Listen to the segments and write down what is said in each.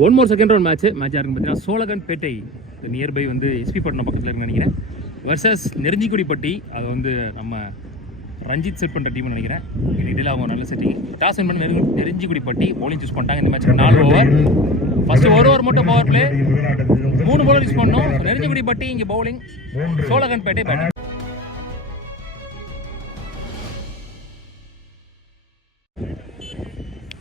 One more second round match யாருன்னு பார்த்தீங்கன்னா Cholaganpettai nearby வந்து எஸ்பி பட்டினம் பக்கத்தில் இருக்குன்னு நினைக்கிறேன் வர்சஸ் நெருஞ்சிக்குடிப்பட்டி. அது வந்து நம்ம ரஞ்சித் செட் பண்ணுற டீம்னு நினைக்கிறேன். இடையில அவங்க நல்ல செட்டிங் டாஸ் வின் பண்ணி நெருஞ்சிக்குடிப்பட்டி பவுலிங் சூஸ் பண்ணிட்டாங்க. இந்த மேட்ச் 4 ஓவர். ஃபர்ஸ்ட் ஒரு ஓவர் மட்டும் பவர் பிளே, 3 பவுலர் யூஸ் பண்ணோம். நெருஞ்சிக்குடிப்பட்டி இங்கே பவுலிங், சோழகன்பேட்டை பேட்டிங்.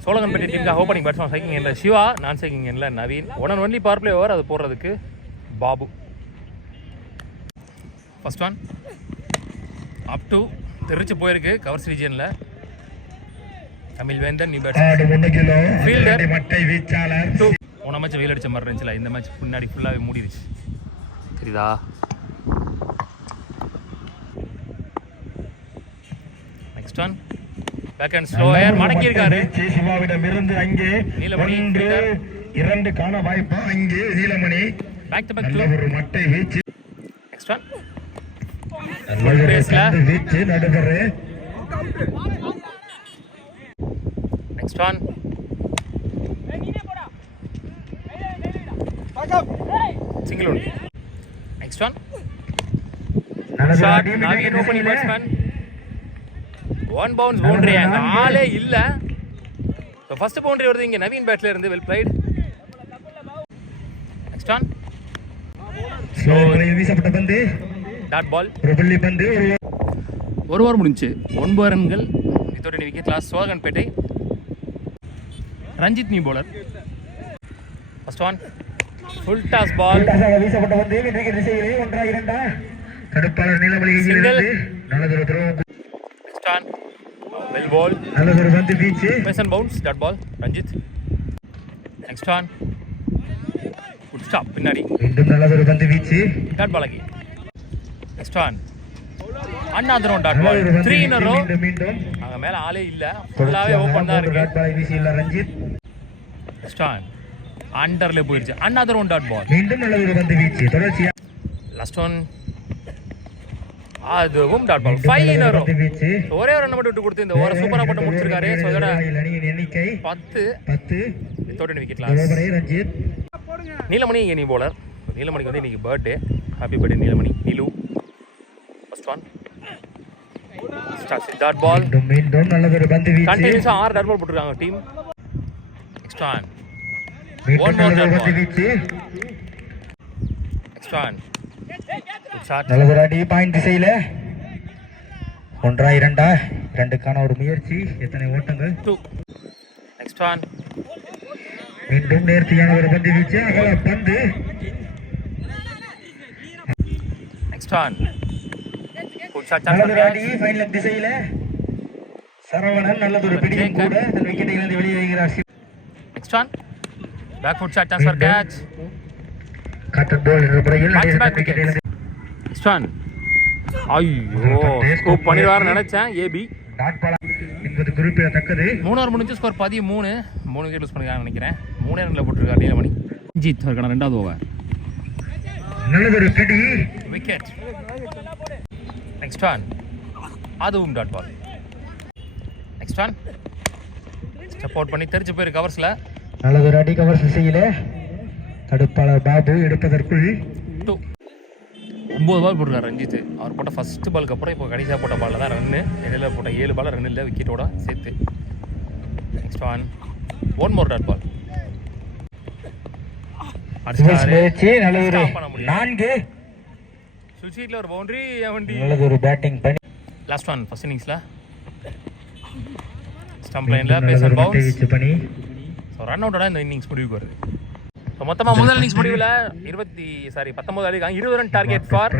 சோழகன்பேட்டை டீமுக்கு ஓப்பனிங் பேட்ஸ்மேன் சைக்கிங் எண்ணில் சிவா, நான் சைக்கிங் எண்ணில் Naveen. 1 and only power play over, அது போடுறதுக்கு Babu. First one up to தெரிச்சு போயிருக்கு கவர்ஸ் ரீஜனில். Tamil Vendhan new batsman fielder போன மேட்ச் வெயில் அடித்த மாதிரி இருந்துச்சுல, இந்த மேட்ச் முன்னாடி ஃபுல்லாகவே மூடிடுச்சு சரிதா. Next one back and slow air மடக்கி இருக்காரு சிவாவிடமிருந்து. அங்கே நீலமணி 2 காண வாய்ப்பு. அங்கே நீலமணி பேக் டு பேக் ஒரு மட்டை வீச்சு. நெக்ஸ்ட் ஒன் பேஸ்ல வீச்சு நடுவரே. Next one single one. Next one shot Naveen opening batsman. 1 bounce boundary, அங்கே ஆளே இல்லை. ஸோ ஃபர்ஸ்ட் பவுண்டரி வருது இங்கே நவீன் பேட்ல இருந்து. Well flight. நெக்ஸ்ட் ஒன் வீசப்பட்ட பந்து டாட் பால். ஒரு ஓவர் முடிஞ்சு 9 ரன்கள். இதோட wicket loss Cholaganpettai. Ranjith new bowler. First one full toss ball வீசப்பட்ட பந்து விக்கெட் திசையிலே 1-2 தடுப்பாளர் நீலமணி நல்லதொரு throw. Next one well ball நல்லதொரு பந்து வீச்சு pace and bounce dot ball Ranjith. Next one good stop பின்னாடி மீண்டும் நல்லதொரு பந்து வீச்சு dot ball again. Next one another one dot ball. 3 in a row. அங்க மேல ஆளே இல்ல, ஃபுல்லாவே ஓபன் தான் இருக்கு. டாட் பால் வீசி இல்ல ரஞ்சித். நெக்ஸ்ட் ஒன் அண்டர்ல போயிடுச்சு. another one டாட் பால் மீண்டும் நல்லதொரு பந்து வீச்சு தொடர்ச்சியா. லாஸ்ட் ஒன் அதுவும் dot ball. 5 in a row. ஒரே ஒரு ரன் மட்டும் விட்டு கொடுத்து இந்த ஓவரை சூப்பரா போட்டு முடிச்சிருக்காரு. சோ இதோட அணியின் எண்ணிக்கை 10. இதோட விக்கெட் லாஸ் ரஞ்சித். நீலமணி இனி பவுலர். நீலமணிக்கு வந்து இன்னைக்கு birthday. Happy birthday Neelamani. Neelu first one start dot ball மீண்டும் நல்லதொரு பந்து வீச்சு. கண்டினியூஸா 6 டாட் பால் போட்டுருக்காங்க team. Next one one more dot ball வீச்சு. நெக்ஸ்ட் ஒன் ஷாட் நல்லதொரு அடி பாயிண்ட் திசையில. 1-2 2க்கான ஒரு முயற்சி. எத்தனை ஓட்டங்கள் 2. நெக்ஸ்ட் ஒன் மீண்டும் நேர்த்தியான ஒரு பந்து வீச்சு. அகல பந்து. நெக்ஸ்ட் ஒன் குட் ஷாட் நல்லதொரு அடி ஃபைனல் திசையில. சரவணன் நல்லதொரு பிடி கூட தன் விக்கெட்டை இழந்து வெளியேறுகிறார். Next one back foot shot transfer catch cut ball என்ற முறையில் விக்கெட்டை இழந்து. நெக்ஸ்ட் ஒன் ஐயோ ஸ்கோப் பண்ணிடுவார் நினைச்சேன். ஏபி டாட் பால் என்பது குறிப்பிடத்தக்கது. 3 ஓவர் முடிஞ்சு ஸ்கோர் 13. 3 விக்கெட் லூஸ் பண்ணிருக்காங்க நினைக்கிறேன். 3 ரன்ல போட்டுருக்காரு நீலமணி. ஜீத் இருக்கான 2வது ஓவர் நல்லதொரு பிடி விக்கெட். நெக்ஸ்ட் ஒன் அதுவும் dot ball. Next one step out பண்ணி தெரிச்சு போயிரு கவர்ஸ்ல. நல்லதொரு அடி கவர்ஸ் திசையிலே. தடுப்பாளர் பாபு எடுப்பதற்குள் 2. 9 பால் போட்டுருக்காரு ரஞ்சித். அவர் போட்ட ஃபர்ஸ்ட் பாலுக்கு அப்புறம் இப்போ கடைசியாக போட்ட பாலில் தான் ரன்னு. இடையில போட்ட 7 பால் ரன் இல்லை விக்கெட்டோட சேர்த்து. Next one one more dot ball. நல்லதொரு 4 சுவிட்ச்ல ஒரு பவுண்டரி. நல்லதொரு பேட்டிங் பண்ணி லாஸ்ட் ஒன் ஃபர்ஸ்ட் இன்னிங்ஸ்ல ஸ்டம்ப் லைன்ல பேஸ் அண்ட் பவுன்ஸ் பண்ணி சோ ரன் அவுட்டோட இந்த இன்னிங்ஸ் முடிவுக்கு வருது. சோ மொத்தமா முதல் இன்னிங்ஸ் முடிவுல 19 அடிக்காங்க. 20 run target for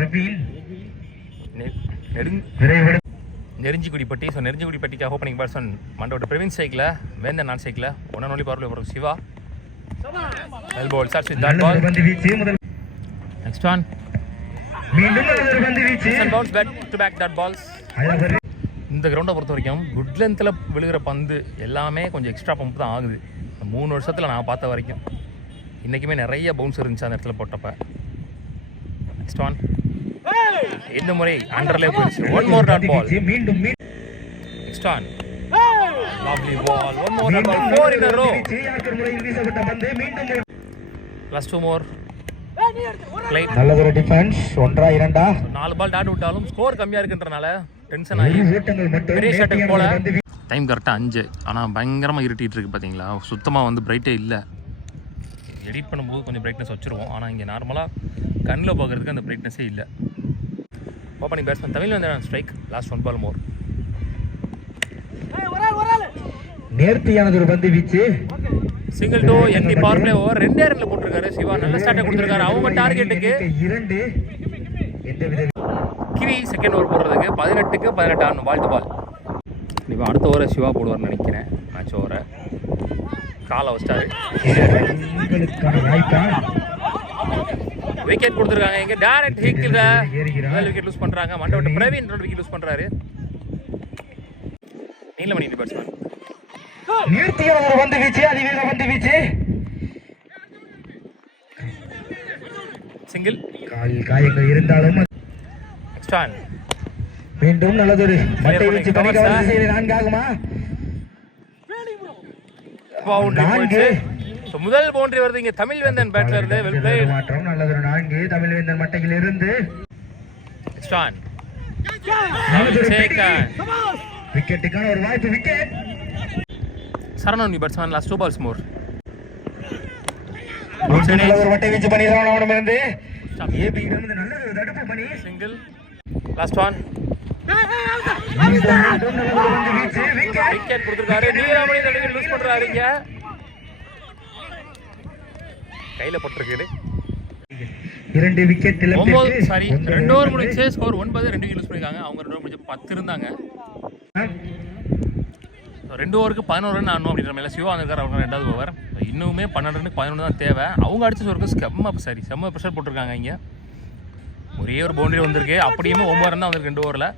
Nerunjikudipatti. So நெருஞ்சிக்குடிப்பட்டிக்கு ஓப்பனிங் பேட்ஸ்மேன் மண்டோட பிரவீன் சைக்கில், வேந்தன் நான் சைக்கில். 1 and only power play Siva. Well ball shot with dot ball. Next one மீண்டும் ஒரு பந்து வீச்சு and bounce back to back dot balls. இந்த கிரவுண்டை பொறுத்த வரைக்கும் குட் லென்த்தில் விழுகிற பந்து எல்லாமே கொஞ்சம் எக்ஸ்ட்ரா பம்ப் தான் ஆகுது. 3 வருஷத்தில் நான் பார்த்த வரைக்கும். இன்றைக்குமே நிறைய பவுன்ஸ் இருந்துச்சு அந்த இடத்துல போட்டப்ப. நெக்ஸ்ட் ஒன் இந்த முறை அண்டர்லே போயிடுச்சு. 1 more dot ball. Next one Lovely ball. One more ball. 4 in a row. Plus 2 more. நல்லதொரு டிஃபென்ஸ். 1-2. 4 பால் டாட் விட்டாலும் ஸ்கோர் கம்மியா இருக்குன்றனால டென்ஷன் ஆகி பெரிய ஷாட்டுக்கு போல. டைம் கரெக்டாக 5. ஆனால் பயங்கரமாக இருட்டிட்டு இருக்கு பார்த்தீங்களா. சுத்தமாக வந்து பிரைட்டே இல்லை. எடிட் பண்ணும்போது கொஞ்சம் பிரைட்னஸ் வச்சுருவோம். ஆனால் இங்கே நார்மலாக கண்ணில் பார்க்குறதுக்கு அந்த பிரைட்னஸே இல்லை. ஓப்பனிங் பேட்ஸ்மேன் தமிழ் வந்து ஸ்ட்ரைக். லாஸ்ட் 1 பால் மோர். நேர்த்தியானது ஒரு பந்து வீச்சு. Single two empty power play over 2 ரன்ல போட்டிருக்காரு சிவா. நல்ல ஸ்டார்ட்டை கொடுத்துருக்காரு அவங்க டார்கெட்டுக்கு. 2 எந்தவித கிவி செகண்ட் ஓவர் போடுறதுக்கு 18க்கு 18 ஆடணும். Ball to ball. இப்போ அடுத்த ஓவரை சிவா போடுவார்னு நினைக்கிறேன். மேட்ச் ஓவரை காலை வச்சிட்டாரு. விக்கெட் கொடுத்துருக்காங்க. இங்கே டேரக்ட் ஹிக்கில் முதல் விக்கெட் லூஸ் பண்ணுறாங்க. மண்டபத்தை பிரவீன் விக்கெட் லூஸ் பண்ணுறாரு. நீலமணி பேட்ஸ்மேன். நேர்த்தியான ஒரு பந்து வீச்சு. அதிவேக பந்து வீச்சு. சிங்கிள். காயங்கள் இருந்தாலும் எக்ஸ்ட்ரா. மீண்டும் நல்லதொரு மட்டை வீச்சு. பணிக்காக 4 ஆகுமா? பவுண்டரி போயிடுச்சு. முதல் பவுண்டரி வருது இங்க தமிழ்வேந்தன் பேட்ல இருந்து. Well plate. மாற்றம் நல்லதொரு 4. தமிழ்வேந்தன் மட்டையில் இருந்து எக்ஸ்ட்ரா. விக்கெட்டுக்கான ஒரு வாய்ப்பு. விக்கெட். சரணி பேட்ஸ்மேன். Last 2 balls more. ஒரு மட்டை வீச்சு பண்ணி சரணவனம் இருந்து ஏபி இருந்து நல்ல ஒரு தடுப்பு பண்ணி. சிங்கிள். லாஸ்ட் 1. விக்கெட் கொடுத்திருக்காரு. நீலமணி விக்கெட் லூஸ் பண்றாரு. இங்க கையில போட்டுருக்கு. 2 விக்கெட் இழப்பு. சாரி 2 ஓவர் முடிஞ்சு ஸ்கோர் 9. 2 விக்கெட் லூஸ் பண்ணிருக்காங்க. அவங்க 2 ஓவர் முடிஞ்சு 10 இருந்தாங்க. 2 ஓவருக்கு 11 ரன் ஆடணும் அப்படின்ற மாதிரி சிவா வந்திருக்காரு. அவங்க 2வது ஓவர். இன்னுமே 12 ரனுக்கு 11 தான் தேவை. அவங்க அடிச்ச ஸ்கோருக்கு செம்ம ப்ரெஷர் போட்டிருக்காங்க. இங்கே ஒரே ஒரு பவுண்டரி வந்திருக்கு. அப்படியுமே 9 ரன் தான் வந்திருக்கு 2 ஓவரில்.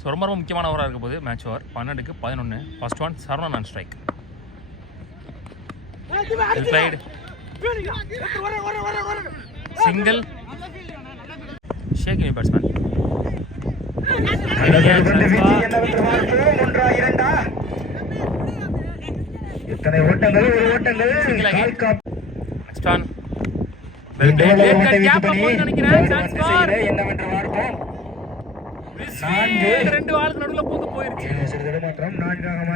ஸோ ரொம்ப ரொம்ப முக்கியமான ஓவராக இருக்க போது மேட்ச் ஓவர். 12க்கு 11. First 1 Saranan on strike. Single. Shaking batsman. எத்தனை ஓட்டங்கள். ஒரு ஓட்டங்கள். Next one. Well played. Gap போன்னு நினைக்கிறேன். சான்ஸ் ஃபார் என்னவென்று பார்ப்போம். 2 ஆளுக்கு நடுவுல பூந்து போயிருச்சு.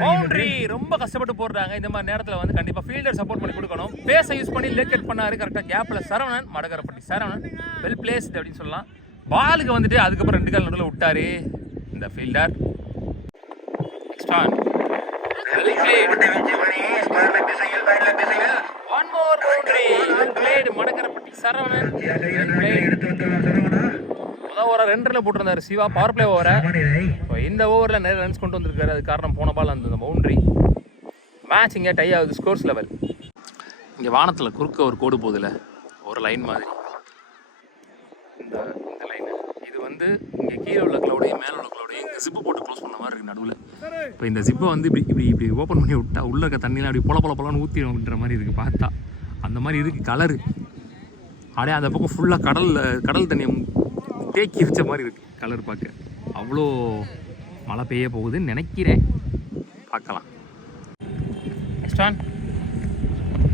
பவுண்டரி. ரொம்ப கஷ்டப்பட்டு போடுறாங்க. இந்த மாதிரி நேரத்துல வந்து கண்டிப்பா ஃபீல்டர் சப்போர்ட் பண்ணி கொடுக்கணும். பேஸை யூஸ் பண்ணி லெக் கட் பண்ணாரு. கரெக்டா கேப்ல சரவணன் மடகரப்பட்டி சரவணன் வெல் பிளேஸ்ட் அப்படின்னு சொல்லலாம். பாலுக்கு வந்துட்டு அதுக்கப்புறம் 2 கால் நடுவுல விட்டாரு இந்த fielder. Next one. Well played. One more boundary. Well played Madakarapatti Saravanan. முதல் ஓவரை 2 ரன்ல போட்டிருந்தாரு சிவா பவர் பிளே ஓவரை. இந்த ஓவரில் நிறைய ரன்ஸ் கொண்டு வந்திருக்காரு. அது காரணம் போன பால் அந்த பவுண்டரி. மேட்ச் இங்கே டை ஆகுது. Scores level. இங்கே வானத்தில் குறுக்க ஒரு கோடு போகுதுல ஒரு லைன் மாதிரி. இந்த லைன் இது வந்து இங்கே கீழே உள்ள க்ளவுடையும் மேலே உள்ள க்ளவுடையும் இங்கே ஜிப்பு போட்டு க்ளோஸ் பண்ண மாதிரி இருக்குது நடுவில். இப்போ இந்த ஜிப்பை வந்து இப்படி ஓப்பன் பண்ணி விட்டா உள்ள இருக்க தண்ணியில் அப்படி பொலன்னு ஊற்றி அப்படின்ற மாதிரி இருக்குது பார்த்தா. அந்த மாதிரி இருக்குது கலரு. அப்படியே அந்த பக்கம் ஃபுல்லாக கடல் தண்ணியை தேக்கி வச்ச மாதிரி இருக்குது கலர் பார்க்க. அவ்வளோ மழை பெய்ய போகுதுன்னு நினைக்கிறேன். பார்க்கலாம்.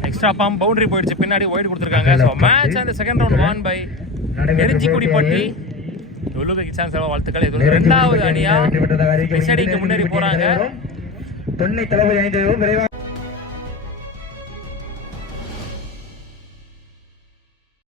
எக்ஸ்ட்ரா பாம் பவுண்டரி போயிடுச்சு. பின்னாடி ஒயிட் கொடுத்துருக்காங்க. ஸோ மேட்ச் அந்த second round won by Erinjikudipatti. சான்ஸ் வாழ்த்துக்கள். இது 2வது அணியா முன்னேறி போறாங்க. பொன்னை தளபதி 5